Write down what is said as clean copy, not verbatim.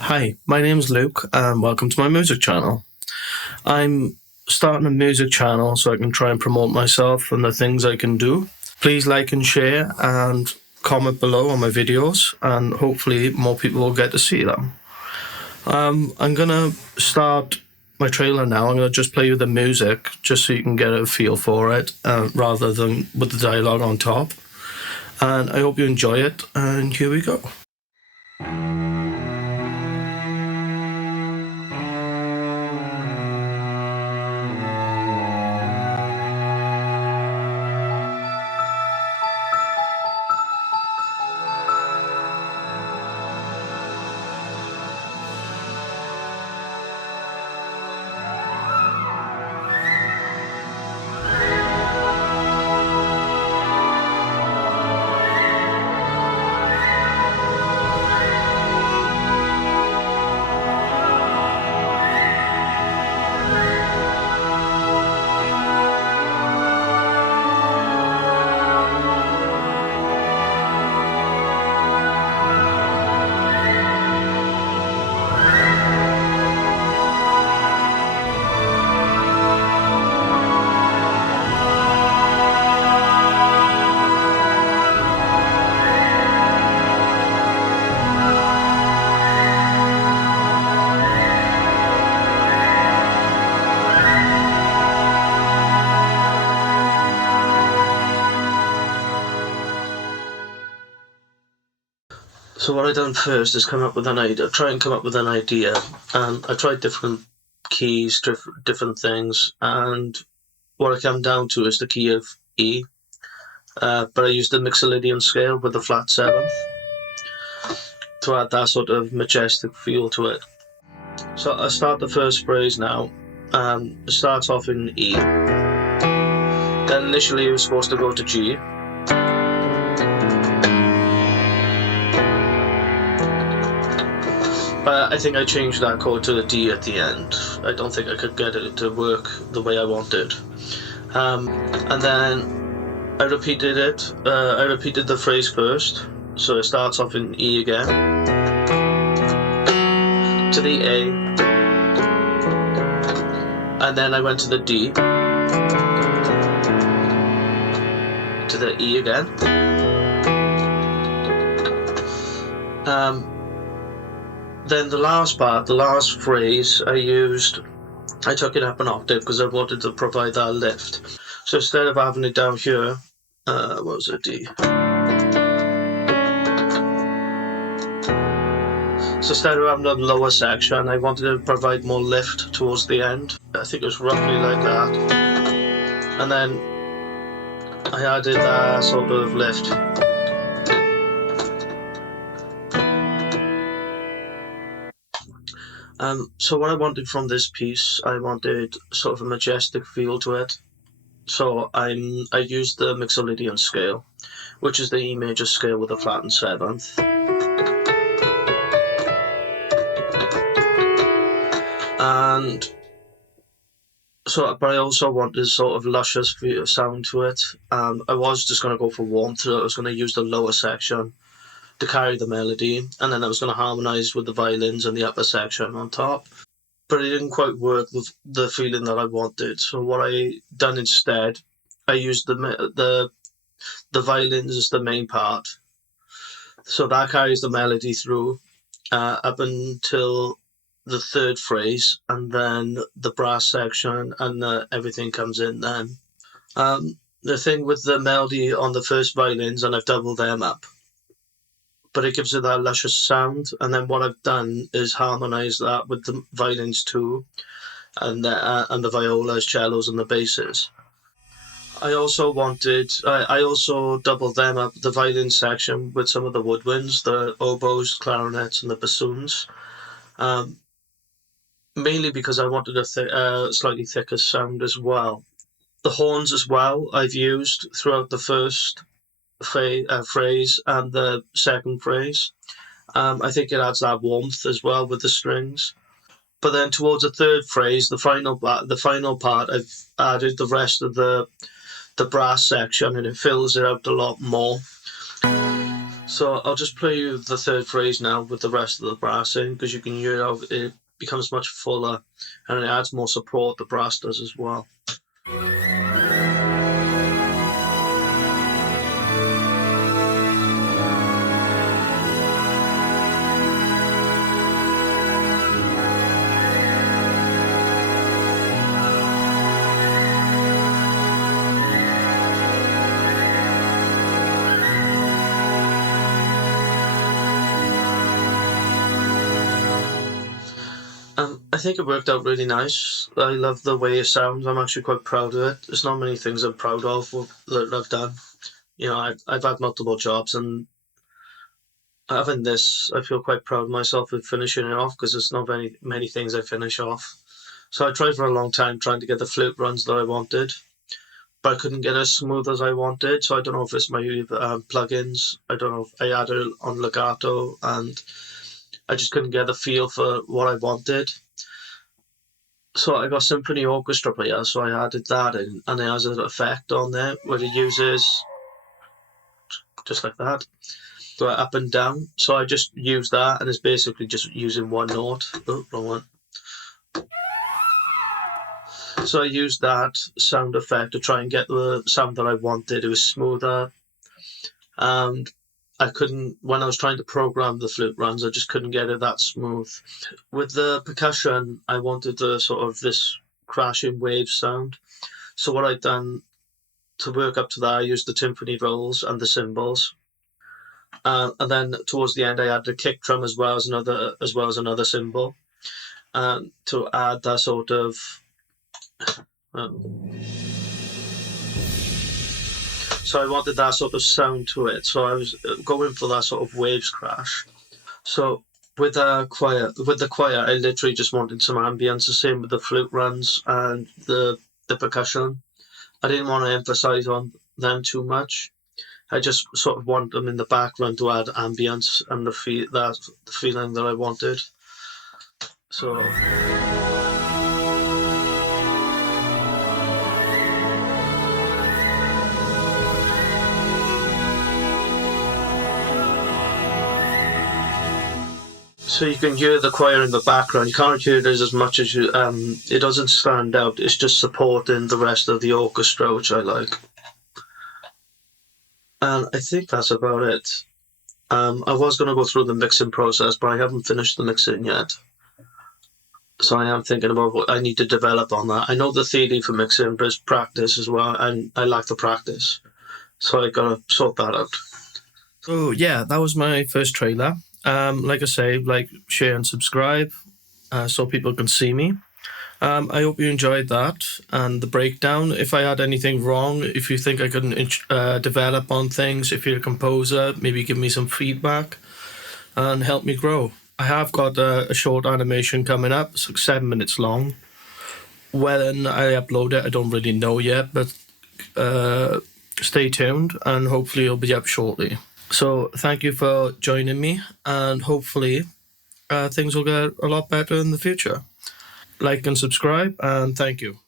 Hi, my name's Luke, and welcome to my music channel. I'm starting a music channel so I can try and promote myself and the things I can do. Please like and share and comment below on my videos, and hopefully more people will get to see them. I'm gonna start my trailer now. I'm gonna just play you the music just so you can get a feel for it, rather than with the dialogue on top. And I hope you enjoy it, and here we go. So what I done first is come up with an idea, try and come up with an idea, and I tried different keys, different things, and what I came down to is the key of E, but I used the Mixolydian scale with the flat seventh to add that sort of majestic feel to it. So I start the first phrase now. It starts off in E. Then initially it was supposed to go to G. But I think I changed that chord to a D at the end. I don't think I could get it to work the way I wanted. And then I repeated it. I repeated the phrase first. So it starts off in E again, to the A, and then I went to the D, to the E again. Then the last part, the last phrase, I took it up an octave because I wanted to provide that lift. So instead of having it down here, what was it, D? So instead of having a lower section, I wanted to provide more lift towards the end. I think it was roughly like that. And then I added that sort of lift. So what I wanted from this piece, I wanted sort of a majestic feel to it. So I used the Mixolydian scale, which is the E major scale with a flattened seventh. And so, but I also wanted sort of luscious sound to it. I was just going to go for warmth, so I was going to use the lower section to carry the melody, and then I was going to harmonize with the violins and the upper section on top. But it didn't quite work with the feeling that I wanted. So what I done instead, I used the violins as the main part. So that carries the melody through up until the third phrase, and then the brass section and everything comes in then. The thing with the melody on the first violins, and I've doubled them up, but it gives it that luscious sound. And then what I've done is harmonize that with the violins too, and the violas, cellos, and the basses. I also doubled them up, the violin section, with some of the woodwinds, the oboes, clarinets, and the bassoons. Mainly because I wanted a slightly thicker sound as well. The horns as well I've used throughout the first phrase and the second phrase. I think it adds that warmth as well with the strings. But then towards the third phrase, the final part, I've added the rest of the brass section, and it fills it out a lot more. So I'll just play you the third phrase now with the rest of the brass in, because you can hear how it becomes much fuller and it adds more support, the brass does as well. I think it worked out really nice. I love the way it sounds. I'm actually quite proud of it. There's not many things I'm proud of that I've done. You know, I've had multiple jobs, and having this, I feel quite proud of myself with finishing it off, because there's not many things I finish off. So I tried for a long time trying to get the flute runs that I wanted, but I couldn't get as smooth as I wanted. So I don't know if it's my plugins. I don't know if I added on legato, and I just couldn't get the feel for what I wanted. So I got Symphony Orchestra player, so I added that in, and it has an effect on there where it uses just like that, go up and down. So I just use that, and it's basically just using one note. Oh, wrong one. So I used that sound effect to try and get the sound that I wanted. It was smoother, and I couldn't, when I was trying to program the flute runs, I just couldn't get it that smooth. With the percussion, I wanted the sort of this crashing wave sound. So what I'd done to work up to that, I used the timpani rolls and the cymbals. And then towards the end, I added a kick drum as well as another cymbal, to add that sort of so I wanted that sort of sound to it. So I was going for that sort of waves crash. So with the choir, I literally just wanted some ambience. The same with the flute runs and the percussion. I didn't want to emphasize on them too much. I just sort of want them in the background to add ambience and the feeling that I wanted. So. So you can hear the choir in the background. You can't hear it as much as you. It doesn't stand out. It's just supporting the rest of the orchestra, which I like. And I think that's about it. I was going to go through the mixing process, but I haven't finished the mixing yet. So I am thinking about what I need to develop on that. I know the theory for mixing, but it's practice as well, and I like the practice. So I gotta sort that out. So yeah, that was my first trailer. Like I say, like, share and subscribe, so people can see me. I hope you enjoyed that and the breakdown. If I had anything wrong, if you think I couldn't develop on things, if you're a composer, maybe give me some feedback and help me grow. I have got a short animation coming up. It's like 7 minutes long. When I upload it, I don't really know yet, but stay tuned and hopefully it'll be up shortly. So thank you for joining me, and hopefully things will get a lot better in the future. Like and subscribe, and thank you.